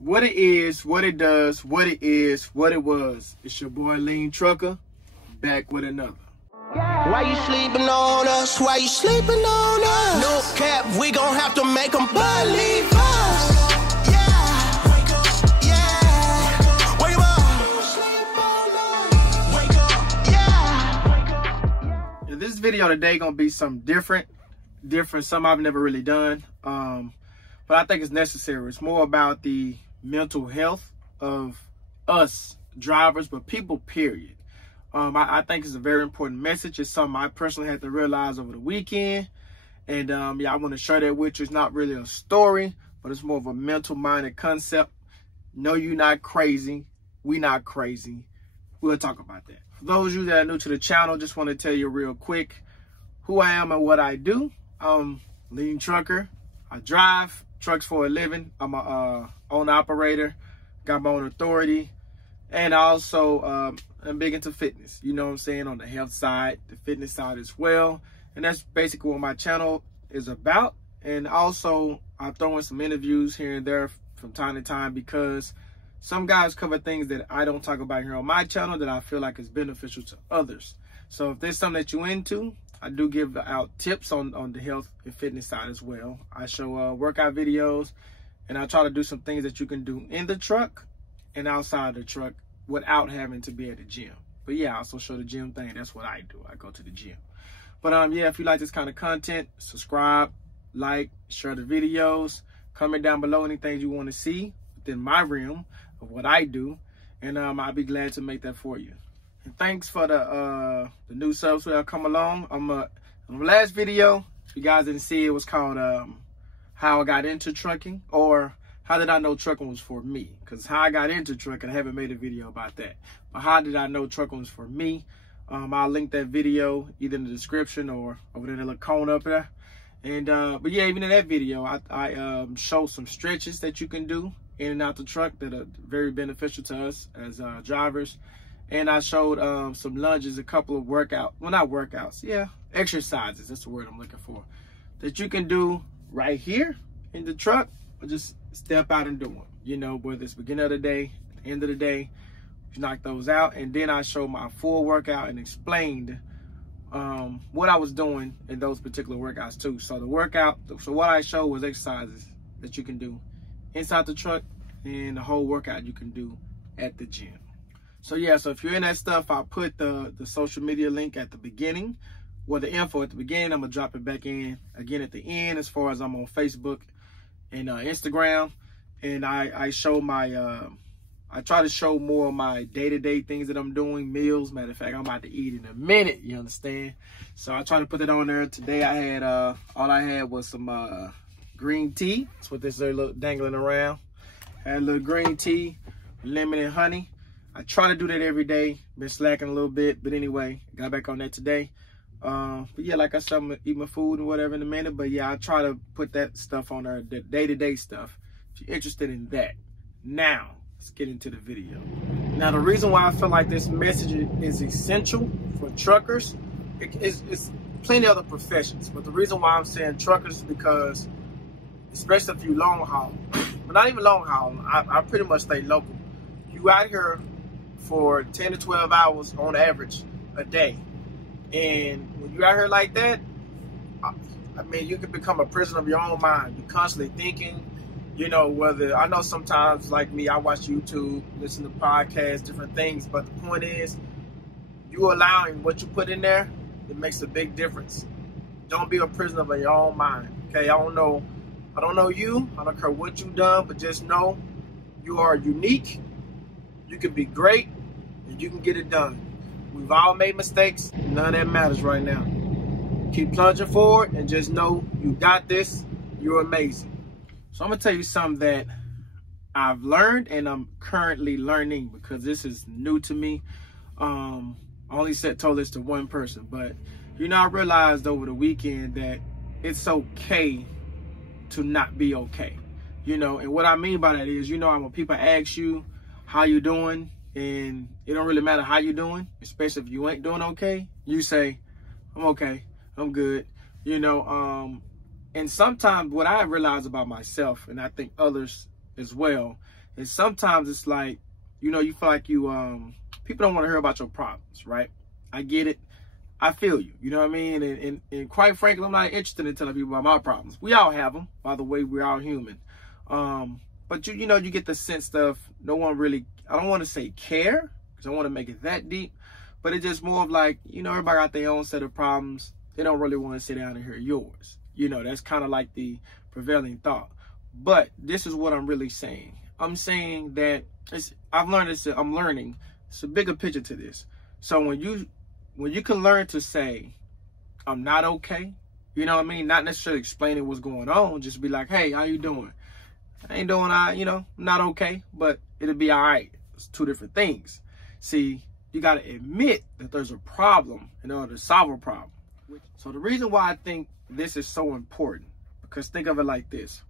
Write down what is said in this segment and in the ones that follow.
what it is, what it does, what it is, what it was. It's your boy Lean Trucker, back with another. Why you sleeping on us? Why you sleeping on us? No cap, we gon' have to make them believe us. Yeah, wake up, yeah, wake up, yeah. Yeah, this video today gonna be something different, something I've never really done. But I think it's necessary. It's more about the mental health of us drivers, but people, period. I think it's a very important message. It's something I personally had to realize over the weekend. And yeah, I want to share that with you. It's not really a story, but it's more of a mental-minded concept. No, you're not crazy. We not crazy. We'll talk about that. For those of you that are new to the channel, just want to tell you real quick who I am and what I do. I'm Lean Trucker. I drive trucks for a living. I'm a owner-operator. Got my own authority. And I also I'm big into fitness, you know what I'm saying, on the health side, the fitness side as well. And that's basically what my channel is about. And also I throw in some interviews here and there from time to time, because some guys cover things that I don't talk about here on my channel that I feel like is beneficial to others. So if there's something that you're into, I do give out tips on the health and fitness side as well. I show workout videos, and I try to do some things that you can do in the truck and outside the truck without having to be at the gym. But yeah, I also show the gym thing. That's what I do. I go to the gym. But yeah, if you like this kind of content, subscribe, like, share the videos, comment down below anything you want to see within my realm of what I do, and I'll be glad to make that for you. And thanks for the new subs that have come along. On the last video, if you guys didn't see, it was called how I got into trucking, or how did I know trucking was for me? Because how I got into trucking, I haven't made a video about that. But how did I know trucking was for me? I'll link that video either in the description or over there in the little corner up there. And but yeah, even in that video, I show some stretches that you can do in and out the truck that are very beneficial to us as drivers. And I showed some lunges, a couple of exercises, that's the word I'm looking for, that you can do right here in the truck, or just step out and do them. You know, whether it's beginning of the day, at the end of the day, you knock those out. And then I showed my full workout and explained what I was doing in those particular workouts too. So what I showed was exercises that you can do inside the truck, and the whole workout you can do at the gym. So yeah, so if you're in that stuff, I'll put the social media link at the beginning, or the info at the beginning. I'm gonna drop it back in again at the end, as far as I'm on Facebook and Instagram. And I show my I try to show more of my day-to-day things that I'm doing, meals. Matter of fact, I'm about to eat in a minute, you understand? So I try to put it on there. Today I had all I had was some green tea. That's what this little dangling around. Had a little green tea, lemon and honey. I try to do that every day. Been slacking a little bit, but anyway, got back on that today. But yeah, like I said, I'm gonna eat my food and whatever in a minute. But yeah, I try to put that stuff on there, the day-to-day stuff, if you're interested in that. Now, let's get into the video. Now, the reason why I feel like this message is essential for truckers, it's plenty of other professions, but the reason why I'm saying truckers is because, especially if you long haul, but not even long haul, I pretty much stay local. You out here for 10 to 12 hours on average a day. And when you're out here like that, I mean, you can become a prisoner of your own mind. You're constantly thinking, you know, whether, I know sometimes, like me, I watch YouTube, listen to podcasts, different things, but the point is, you allowing what you put in there, it makes a big difference. Don't be a prisoner of your own mind, okay? I don't know you, I don't care what you've done, but just know you are unique, you can be great, and you can get it done. We've all made mistakes. None of that matters right now. Keep plunging forward and just know you got this. You're amazing. So I'm going to tell you something that I've learned and I'm currently learning, because this is new to me. I only told this to one person, but you know, I realized over the weekend that it's okay to not be okay. You know, and what I mean by that is, you know, when people ask you how you doing, and it don't really matter how you doing, especially if you ain't doing okay, you say, I'm okay, I'm good, you know. And sometimes what I realize about myself, and I think others as well, And sometimes it's like, you know, you feel like you, people don't want to hear about your problems, right? I get it. I feel you. You know what I mean? And quite frankly, I'm not interested in telling people about my problems. We all have them. By the way, we're all human. But you know, you get the sense of no one really, I don't want to say care, because I don't want to make it that deep, but it's just more of like, you know, everybody got their own set of problems. They don't really want to sit down and hear yours. You know, that's kind of like the prevailing thought. But this is what I'm really saying. I'm saying that I'm learning. It's a bigger picture to this. So when you can learn to say, I'm not okay, you know what I mean? Not necessarily explaining what's going on, just be like, hey, how you doing? I ain't doing, you know, not okay, but it'll be all right. It's two different things. See, you got to admit that there's a problem in order to solve a problem. So the reason why I think this is so important, because think of it like this.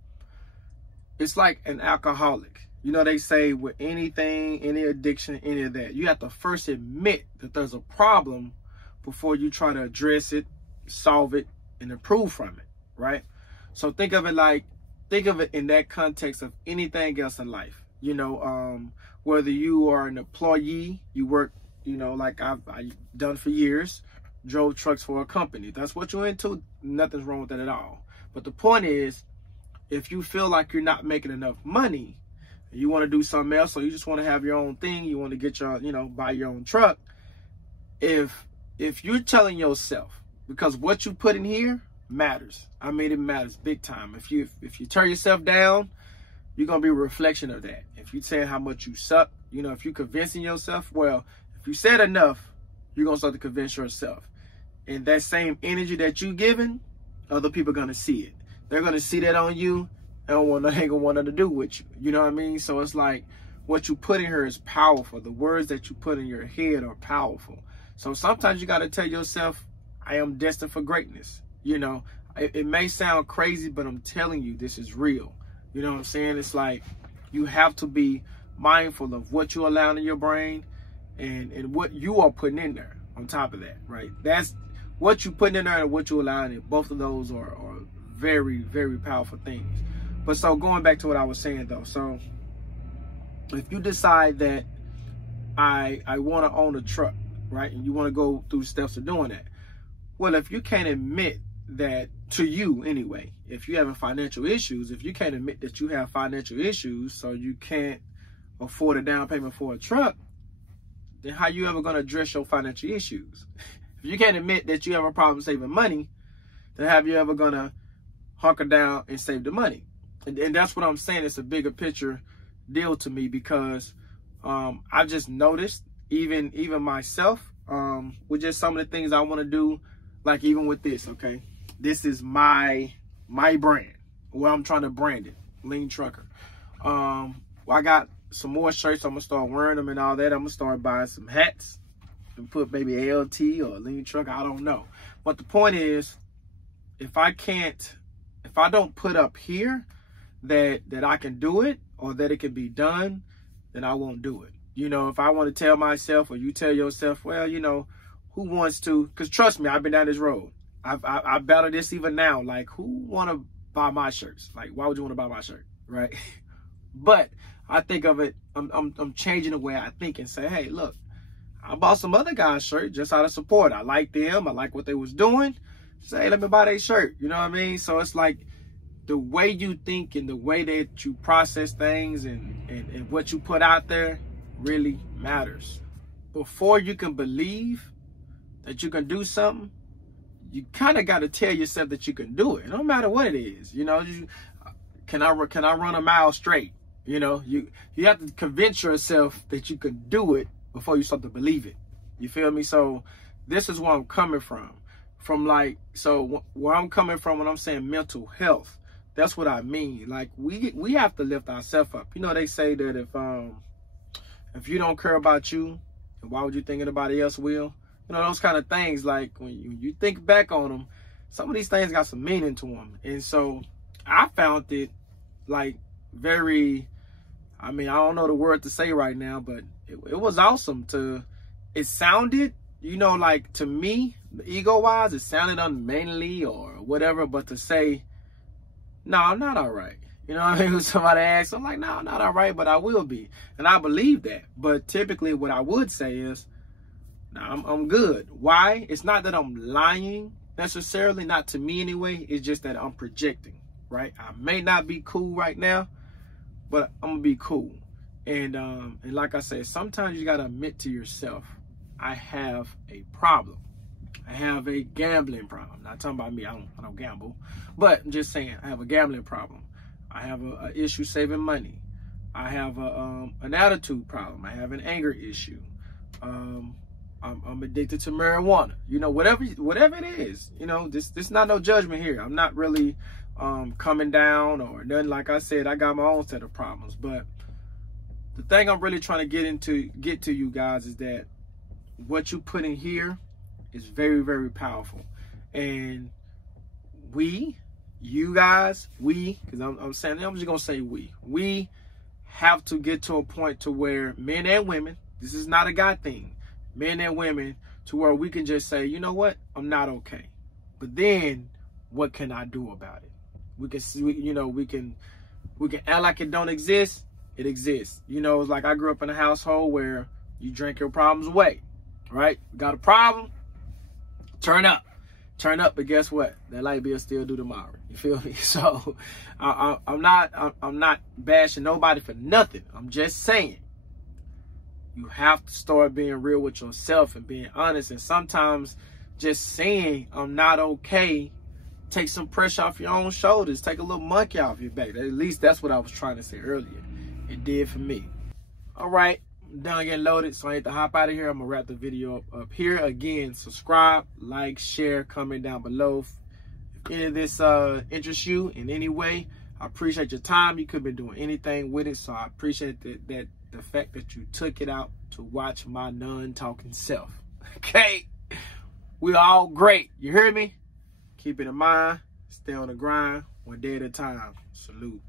It's like an alcoholic. You know, they say with anything, any addiction, any of that, you have to first admit that there's a problem before you try to address it, solve it, and improve from it, right? So think of it in that context of anything else in life. You know, whether you are an employee, you work, you know, like I've done for years, drove trucks for a company. That's what you're into. Nothing's wrong with that at all. But the point is, if you feel like you're not making enough money, you want to do something else, or you just want to have your own thing, you want to get your, you know, buy your own truck. If you're telling yourself, because what you put in here matters. I mean, it matters big time. If you tear yourself down, you're going to be a reflection of that. If you're saying how much you suck, you know, if you're convincing yourself, well, if you said enough, you're going to start to convince yourself. And that same energy that you're giving, other people are going to see it. They're going to see that on you. They ain't going to want nothing to do with you. You know what I mean? So it's like what you put in here is powerful. The words that you put in your head are powerful. So sometimes you got to tell yourself, I am destined for greatness. You know, it may sound crazy, but I'm telling you, this is real. You know what I'm saying? It's like you have to be mindful of what you allow in your brain and what you are putting in there on top of that, right? That's what you put in there and what you allow in it. Both of those are very, very powerful things. But so going back to what I was saying though, so if you decide that I want to own a truck, right, and you want to go through the steps of doing that, well, if you can't admit that to you anyway, if you're having financial issues, if you can't admit that you have financial issues, so you can't afford a down payment for a truck, then how you ever going to address your financial issues? If you can't admit that you have a problem saving money, then how you ever going to hunker down and save the money? And that's what I'm saying. It's a bigger picture deal to me, because I've just noticed, even myself, with just some of the things I want to do, like even with this, okay? This is my brand, where I'm trying to brand it, Lean Trucker. Well, I got some more shirts. I'm going to start wearing them and all that. I'm going to start buying some hats and put maybe ALT or Lean Trucker. I don't know. But the point is, if I don't put up here that I can do it or that it can be done, then I won't do it. You know, if I want to tell myself, or you tell yourself, well, you know, who wants to, because trust me, I've been down this road. I battle this even now. Like, who want to buy my shirts? Like, why would you want to buy my shirt, right? But I think of it, I'm changing the way I think and say, hey, look, I bought some other guy's shirt just out of support. I like them. I like what they was doing. Say, let me buy their shirt. You know what I mean? So it's like the way you think and the way that you process things and what you put out there really matters. Before you can believe that you can do something, you kind of got to tell yourself that you can do it. No matter what it is, you know, can I run a mile straight? You know, you have to convince yourself that you can do it before you start to believe it. You feel me? So this is where I'm coming from. So where I'm coming from when I'm saying mental health, that's what I mean. Like we have to lift ourselves up. You know, they say that if you don't care about you, why would you think anybody else will? You know, those kind of things. Like when you think back on them, some of these things got some meaning to them. And so I found it like very, I mean, I don't know the word to say right now, but it was awesome it sounded, you know, like to me, ego-wise, it sounded unmanly or whatever, but to say, no, I'm not all right. You know what I mean? When somebody asks, I'm like, no, I'm not all right, but I will be. And I believe that. But typically what I would say is, no, I'm good. Why? It's not that I'm lying necessarily, not to me anyway. It's just that I'm projecting, right? I may not be cool right now, but I'm gonna be cool. And like I said, sometimes you gotta admit to yourself, I have a problem. I have a gambling problem. Not talking about me, I don't gamble, but I'm just saying I have a gambling problem. I have a issue saving money. I have an attitude problem. I have an anger issue. I'm addicted to marijuana. You know, whatever it is. You know, this not no judgment here. I'm not really coming down or nothing. Like I said, I got my own set of problems. But the thing I'm really trying to get to you guys is that what you put in here is very, very powerful. And you guys, because I'm saying, I'm just gonna say we have to get to a point to where men and women, this is not a guy thing, men and women, to where we can just say, you know what, I'm not okay. But then what can I do about it? We can see, you know, we can act like it don't exist. It exists. You know, it's like I grew up in a household where you drink your problems away, right? Got a problem? Turn up. But guess what? That light bill still due tomorrow. You feel me? So I'm not bashing nobody for nothing. I'm just saying you have to start being real with yourself and being honest. And sometimes just saying I'm not okay, take some pressure off your own shoulders. Take a little monkey off your back. At least that's what I was trying to say earlier. It did for me. All right, I'm done getting loaded, so I need to hop out of here. I'm gonna wrap the video up here. Again, subscribe, like, share, comment down below. If any of this interests you in any way, I appreciate your time. You could have been doing anything with it, so I appreciate the fact that you took it out to watch my non-talking self. Okay, we all great. You hear me? Keep it in mind. Stay on the grind, one day at a time. Salute.